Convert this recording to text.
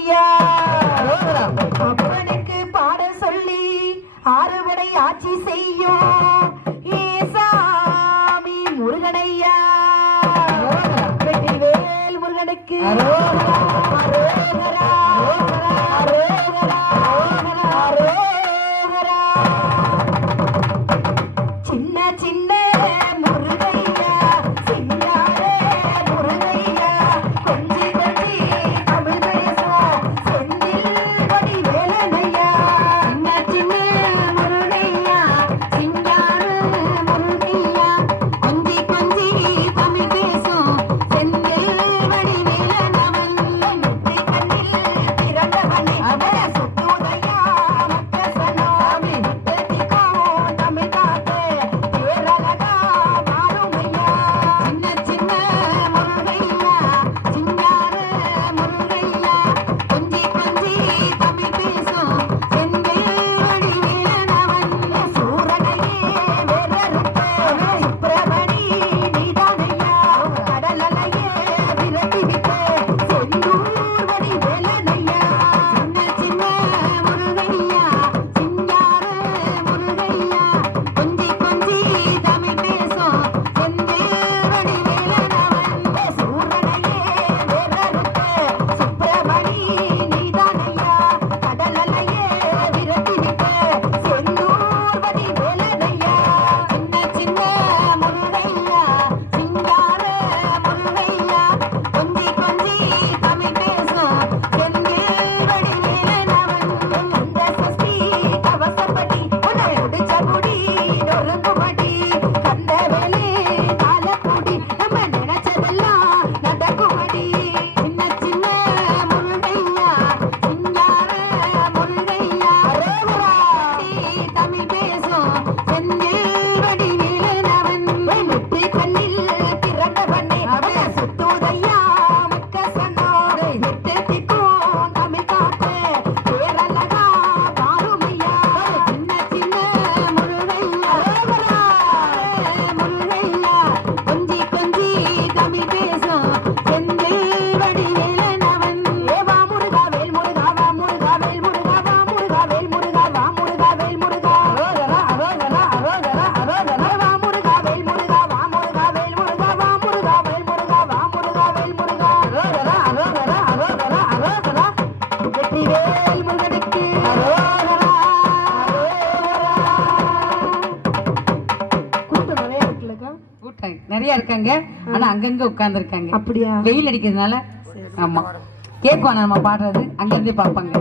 ஐயா அப்பனுக்கு பாட சொல்லி ஆறுவனை ஆட்சி செய்யும். ஏசாமி முருகனையா. வெற்றி வேல் முருகனுக்கு. நிறைய இருக்காங்க. ஆனா அங்கங்க உட்கார்ந்து இருக்காங்க வெயில் அடிக்கிறதுனால ஆமா. கேட்கும் நம்ம பாடுறது? அங்கிருந்தே பார்ப்பாங்க